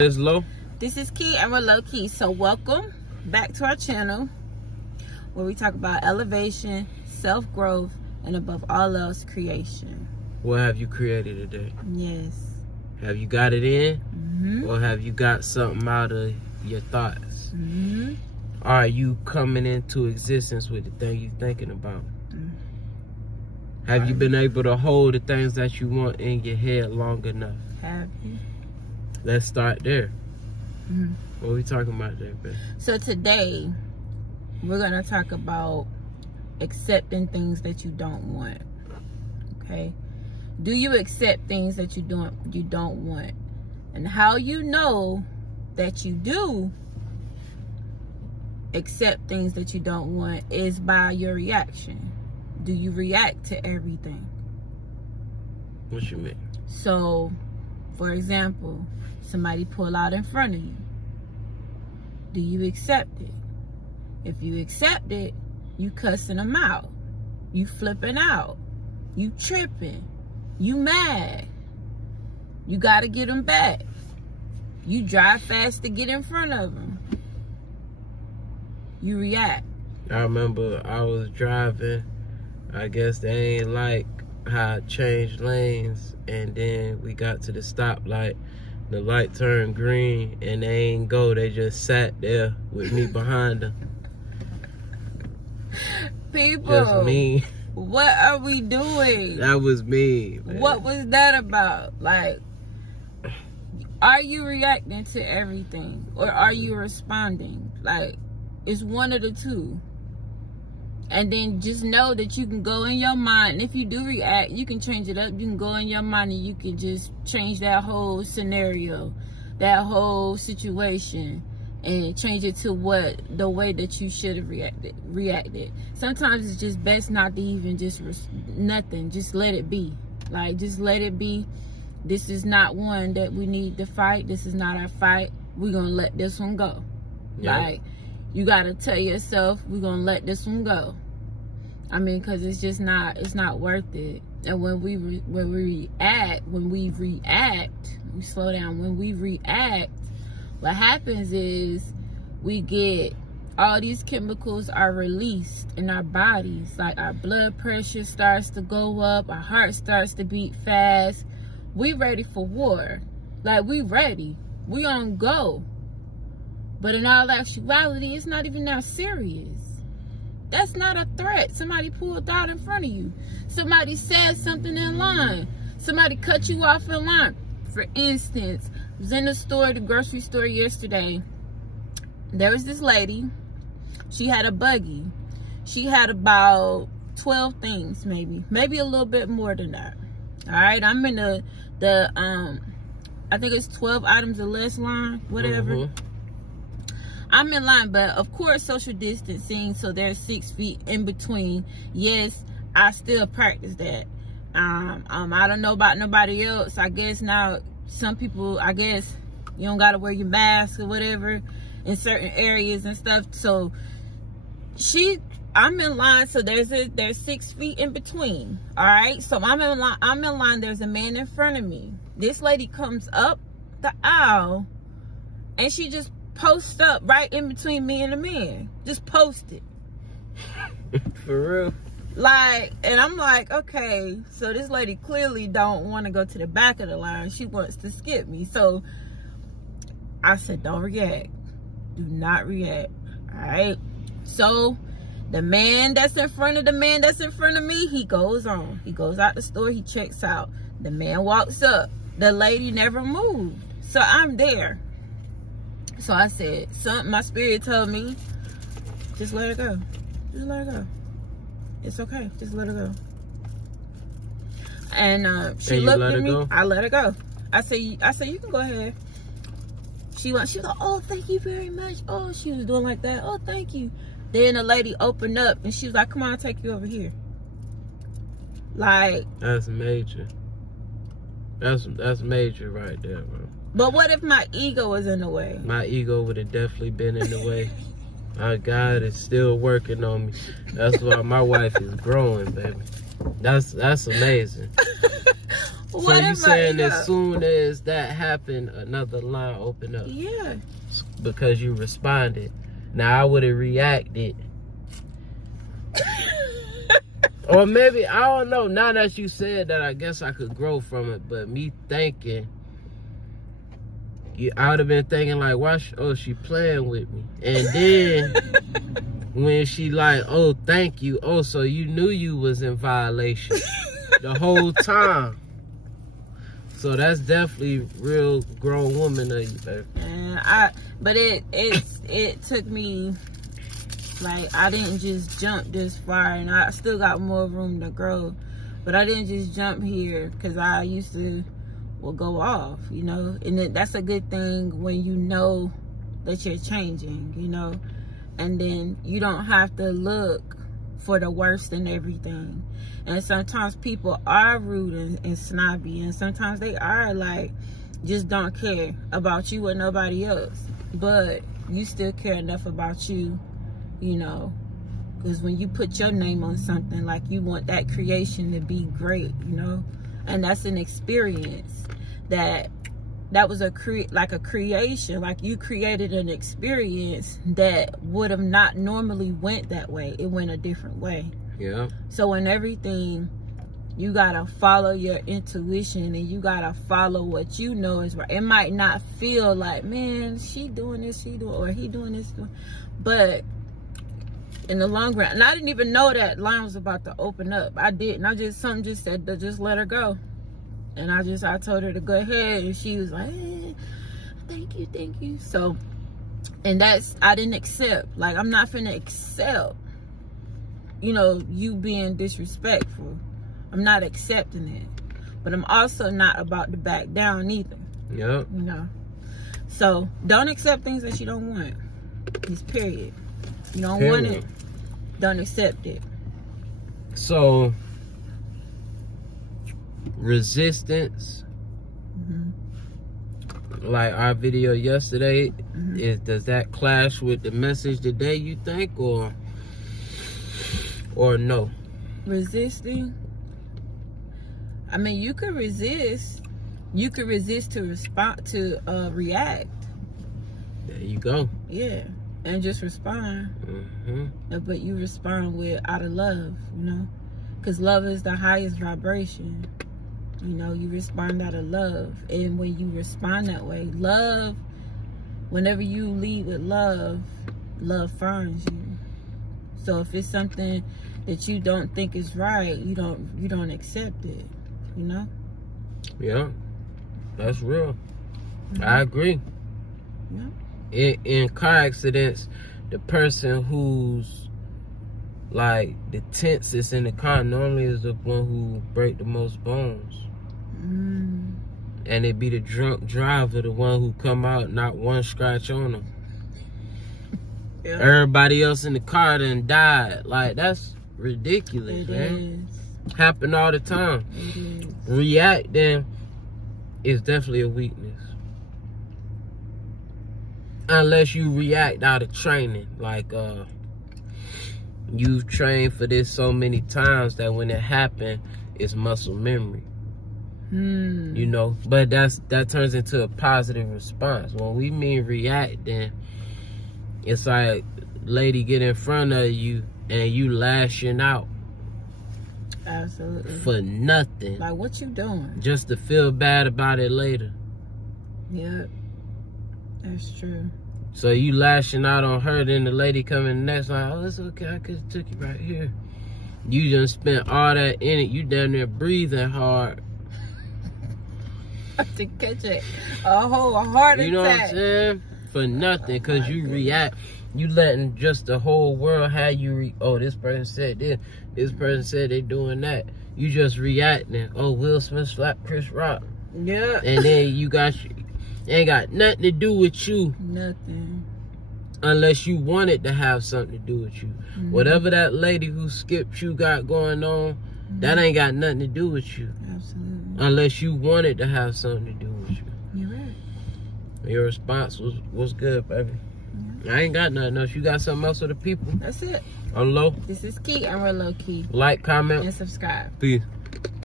It's low. This is Key and we're low key. So welcome back to our channel where we talk about elevation, self-growth, and above all else, creation. What have you created today? Yes. Have you got it in? Mm-hmm. Or have you got something out of your thoughts? Mm-hmm. Are you coming into existence with the thing you're thinking about? Mm-hmm. Have you been able to hold the things that you want in your head long enough? Have you? Let's start there. Mm-hmm. What are we talking about there, babe? So today, we're going to talk about accepting things that you don't want. Okay? Do you accept things that you don't want? And how you know that you do accept things that you don't want is by your reaction. Do you react to everything? What you mean? So, for example, somebody pull out in front of you. Do you accept it? If you accept it, you cussing them out. You flipping out. You tripping. You mad. You got to get them back. You drive fast to get in front of them. You react. I remember I was driving. I guess they ain't like how I changed lanes, and then we got to the stoplight. The light turned green and they ain't go. They just sat there with me behind them. People, just me. What are we doing? That was me, man. What was that about? Like, are you reacting to everything or are you responding? Like, it's one of the two. And then just know that you can go in your mind. And if you do react, you can change it up. You can go in your mind and you can just change that whole scenario, that whole situation, and change it to the way that you should have reacted. Sometimes it's just best not to even just nothing. Just let it be. Like, just let it be. This is not one that we need to fight. This is not our fight. We're going to let this one go. Yeah. Like, you got to tell yourself, we're going to let this one go. I mean, because it's just not, it's not worth it. And when we react, we slow down. When we react, what happens is we get all these chemicals are released in our bodies. Like our blood pressure starts to go up. Our heart starts to beat fast. We ready for war. Like, we ready. We on go. But in all actuality, it's not even that serious. That's not a threat. Somebody pulled out in front of you. Somebody said something in line. Somebody cut you off in line. For instance, I was in the grocery store yesterday. There was this lady. She had a buggy. She had about 12 things, maybe a little bit more than that. All right, I'm in I think it's 12 items or less line, whatever. Mm-hmm. I'm in line, but of course social distancing, so there's 6 feet in between. Yes, I still practice that. I don't know about nobody else. I guess now some people, I guess you don't gotta wear your mask or whatever in certain areas and stuff. So I'm in line, so there's 6 feet in between. All right, so I'm in line. There's a man in front of me. This lady comes up the aisle and she just post up right in between me and the man. Just post it. For real? Like, and I'm like, okay, so this lady clearly don't want to go to the back of the line. She wants to skip me. So I said, don't react. Do not react. All right. So the man that's in front of me, he goes on. He goes out the store. He checks out. The man walks up. The lady never moved. So I'm there. So I said, my spirit told me, just let her go. Just let her go. It's okay. Just let her go. And she looked at me. I let her go. I said, you can go ahead. She was like, oh, thank you very much. Oh, she was doing like that. Oh, thank you. Then the lady opened up and she was like, come on, I'll take you over here. Like, that's major. That's major right there, bro. But what if my ego was in the way? My ego would have definitely been in the way. My God is still working on me. That's why my wife is growing, baby. That's amazing. So you saying as soon as that happened, another line opened up? Yeah. Because you responded. Now I would have reacted. Or maybe, I don't know. Now that you said that, I guess I could grow from it. But me thinking, I would have been thinking like, why? She playing with me. And then when she like, oh, thank you. Oh, so you knew you was in violation the whole time. So that's definitely real grown woman of you, baby. But it took me, like, I didn't just jump this far, and I still got more room to grow. But I didn't just jump here because I used to go off, you know. And that's a good thing when you know that you're changing, you know. And then you don't have to look for the worst in everything. And sometimes people are rude and snobby, and sometimes they are like, just don't care about you or nobody else. But you still care enough about you, you know, because when you put your name on something, like, you want that creation to be great, you know. And that's an experience that was a creation. Like, you created an experience that would have not normally went that way. It went a different way. Yeah. So in everything, you gotta follow your intuition, and you gotta follow what you know is right. It might not feel like, man, she doing this, or he doing this, but in the long run, and I didn't even know that line was about to open up. I didn't. Something just said to just let her go. And I told her to go ahead, and she was like, hey, thank you. So, and I didn't accept. Like, I'm not finna accept, you know, you being disrespectful. I'm not accepting it. But I'm also not about to back down either. Yep. You know. So, don't accept things that you don't want. Just period. You don't want it, don't accept it. So, resistance, like our video yesterday, does that clash with the message today, you think, or no? Resisting, I mean, you could resist to respond, to react. There you go. Yeah. And just respond. But you respond out of love, you know, because love is the highest vibration. You know, you respond out of love. And when you respond that way, love, whenever you lead with love, love finds you. So if it's something that you don't think is right, you don't accept it, you know? Yeah. That's real. I agree. Yeah. In car accidents, the person who's like the tensest in the car normally is the one who break the most bones. And it be the drunk driver, the one who come out not one scratch on him. Yeah. Everybody else in the car done died. Like, that's ridiculous, man. Happen all the time. Reacting is definitely a weakness. Unless you react out of training. Like, you've trained for this so many times that when it happened, it's muscle memory. You know, but that turns into a positive response. When we mean reacting, it's like lady get in front of you and you lashing out. Absolutely. For nothing. Like, what you doing? Just to feel bad about it later. Yep. That's true. So you lashing out on her, then the lady coming next, like, oh, it's okay, I could have took you right here. You just spent all that in it. You down there breathing hard. To catch a whole heart attack. You know what I'm saying? For nothing, because you react. You letting just the whole world have you, oh, this person said this person said they doing that. You just reacting. Oh, Will Smith slapped Chris Rock. Yeah. And then you ain't got nothing to do with you. Nothing. Unless you want it to have something to do with you. Whatever that lady who skipped you got going on, that ain't got nothing to do with you. Absolutely. Unless you want it to have something to do with you. You're right. Your response was good, baby. I ain't got nothing else. You got something else for the people? That's it. I'm Low. This is Key, and we're Low Key. Like, comment, and subscribe. Peace.